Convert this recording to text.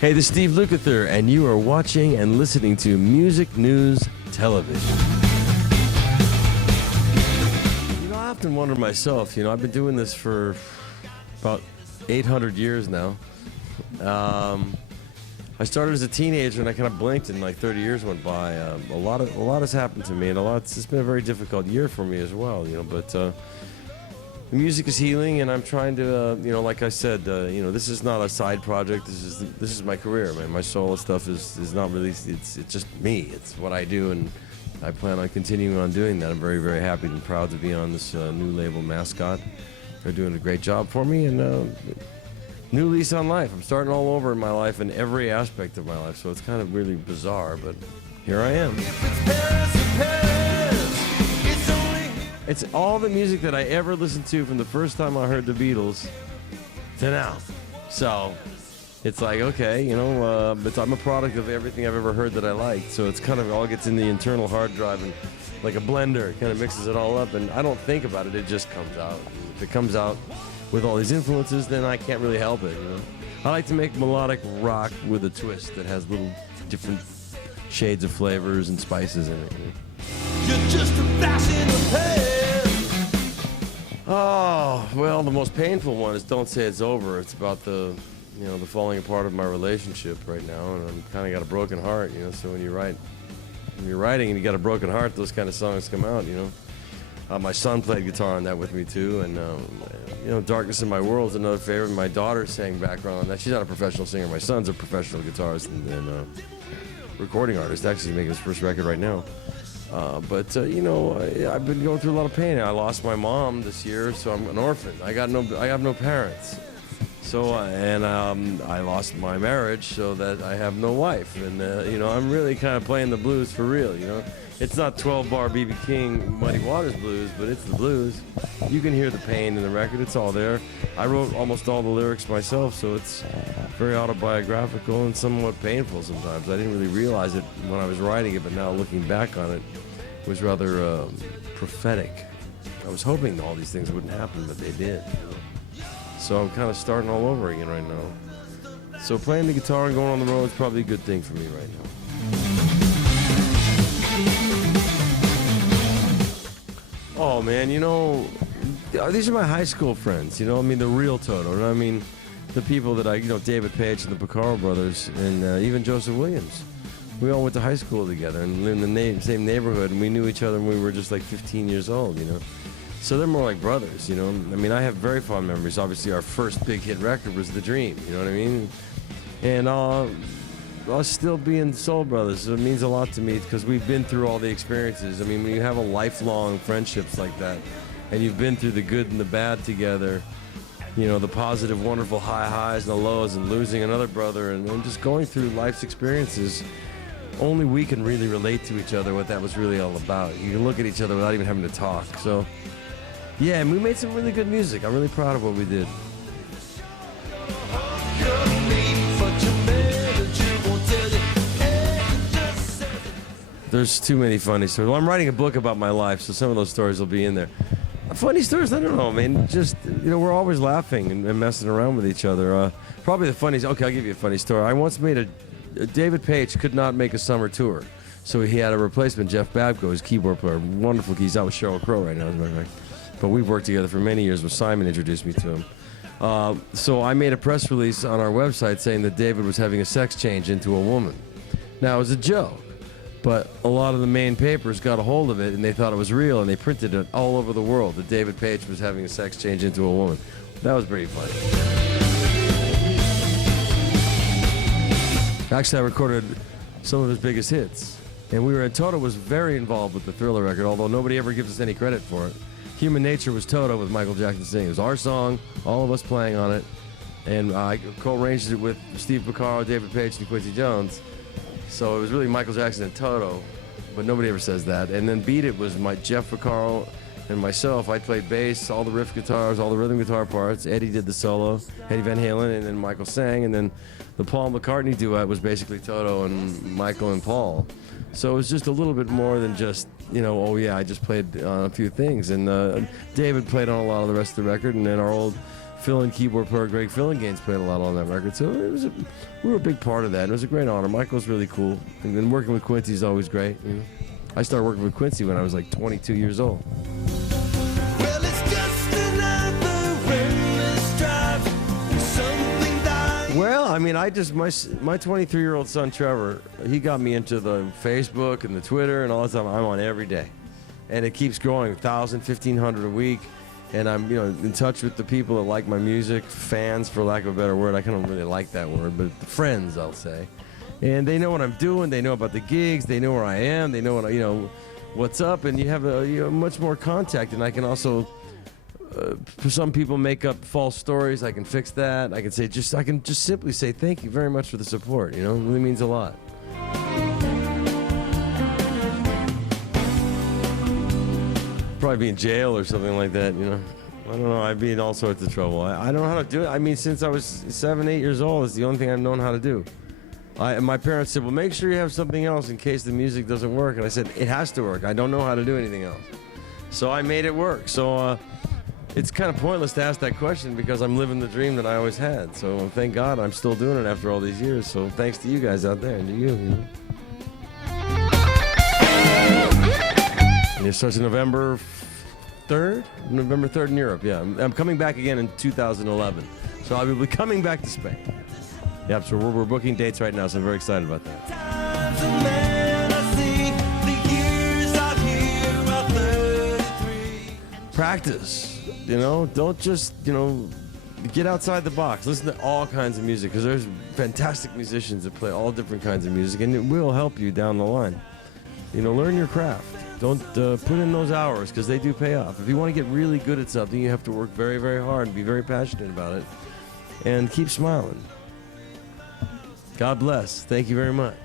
Hey, this is Steve Lukather, and you are watching and listening to Music News Television. I often wonder myself, I've been doing this for about 800 years now. I started as a teenager, and I kind of blinked, and like 30 years went by. A lot has happened to me, and it's been a very difficult year for me as well, but the music is healing, and I'm trying to, like I said, this is not a side project. This is my career, man. My solo stuff is not really. It's just me. It's what I do, and I plan on continuing on doing that. I'm very, very happy and proud to be on this new label, Mascot. They're doing a great job for me, and new lease on life. I'm starting all over in my life in every aspect of my life, so it's kind of really bizarre, but here I am. It's all the music that I ever listened to from the first time I heard the Beatles to now. So it's like, okay, but I'm a product of everything I've ever heard that I liked. So it's kind of all gets in the internal hard drive, and like a blender, it kind of mixes it all up, and I don't think about it. It just comes out. If it comes out with all these influences, then I can't really help it. I like to make melodic rock with a twist that has little different shades of flavors and spices in it. You're just a flash in the pan. Oh, well, the most painful one is Don't Say It's Over. It's about the falling apart of my relationship right now, and I'm kind of got a broken heart, so when you're writing and you got a broken heart, those kind of songs come out, My son played guitar on that with me too, and Darkness in My World is another favorite. My daughter sang background on that. She's not a professional singer. My son's a professional guitarist and recording artist, actually making his first record right now. I've been going through a lot of pain. I lost my mom this year, so I'm an orphan. I have no parents. So I lost my marriage, so that I have no wife. And I'm really kind of playing the blues for real. It's not 12-bar B.B. King Muddy Waters blues, but it's the blues. You can hear the pain in the record. It's all there. I wrote almost all the lyrics myself, so it's very autobiographical and somewhat painful sometimes. I didn't really realize it when I was writing it, but now looking back on it, it was rather prophetic. I was hoping all these things wouldn't happen, but they did. So I'm kind of starting all over again right now. So playing the guitar and going on the road is probably a good thing for me right now. Oh man, these are my high school friends, the real Toto, the people that David Page and the Porcaro brothers, and even Joseph Williams. We all went to high school together and lived in the same neighborhood, and we knew each other when we were just like 15 years old, So they're more like brothers, I have very fond memories. Obviously, our first big hit record was The Dream, you know what I mean? And us still being soul brothers, it means a lot to me because we've been through all the experiences. When you have a lifelong friendships like that, and you've been through the good and the bad together, the positive, wonderful highs and the lows, and losing another brother, and just going through life's experiences, only we can really relate to each other what that was really all about. You can look at each other without even having to talk. So, yeah, and we made some really good music. I'm really proud of what we did. There's too many funny stories. Well, I'm writing a book about my life, so some of those stories will be in there. Funny stories, I don't know, man. Just, we're always laughing and messing around with each other. Probably the funniest, okay, I'll give you a funny story. I once made David Page could not make a summer tour, so he had a replacement, Jeff Babko, his keyboard player, wonderful keys. Out with Sheryl Crow right now, as a matter of fact. But we've worked together for many years, when Simon introduced me to him. So I made a press release on our website saying that David was having a sex change into a woman. Now, it was a joke. But a lot of the main papers got a hold of it, and they thought it was real, and they printed it all over the world that David Page was having a sex change into a woman. That was pretty funny. Actually, I recorded some of his biggest hits, and Toto was very involved with the Thriller record, although nobody ever gives us any credit for it. Human Nature was Toto with Michael Jackson singing. It was our song, all of us playing on it, and I co-arranged it with Steve Porcaro, David Page, and Quincy Jones. So it was really Michael Jackson and Toto, but nobody ever says that. And then Beat It was Jeff Porcaro and myself. I played bass, all the riff guitars, all the rhythm guitar parts. Eddie did the solo, Eddie Van Halen, and then Michael sang. And then the Paul McCartney duet was basically Toto and Michael and Paul. So it was just a little bit more than just, oh yeah, I just played on a few things. And David played on a lot of the rest of the record, and then our old fill in keyboard player Greg Fillingane's played a lot on that record. So we were a big part of that. And it was a great honor. Michael's really cool. And then working with Quincy is always great. You know? I started working with Quincy when I was like 22 years old. Well, it's just another endless drive. Something that Well, I mean, my 23-year-old son Trevor, he got me into the Facebook and the Twitter and all that stuff. I'm on every day, and it keeps growing, 1,000, 1,500 a week. And I'm, in touch with the people that like my music, fans, for lack of a better word. I kind of really like that word, but friends, I'll say. And they know what I'm doing. They know about the gigs. They know where I am. They know what's up. And you have much more contact. And I can also, for some people, make up false stories. I can fix that. I can just simply say thank you very much for the support. It really means a lot. Probably be in jail or something like that, I don't know. I'd be in all sorts of trouble. I don't know how to do it. I mean, since I was 7, 8 years old, it's the only thing I've known how to do. My parents said, well, make sure you have something else in case the music doesn't work. And I said, it has to work. I don't know how to do anything else. So I made it work. So it's kind of pointless to ask that question because I'm living the dream that I always had. So thank God I'm still doing it after all these years. So thanks to you guys out there and to you. And it starts November 3rd in Europe, yeah. I'm coming back again in 2011. So I will be coming back to Spain. Yep, so we're booking dates right now, so I'm very excited about that. Practice, don't just, get outside the box. Listen to all kinds of music because there's fantastic musicians that play all different kinds of music, and it will help you down the line. Learn your craft. Don't put in those hours because they do pay off. If you want to get really good at something, you have to work very, very hard and be very passionate about it. And keep smiling. God bless. Thank you very much.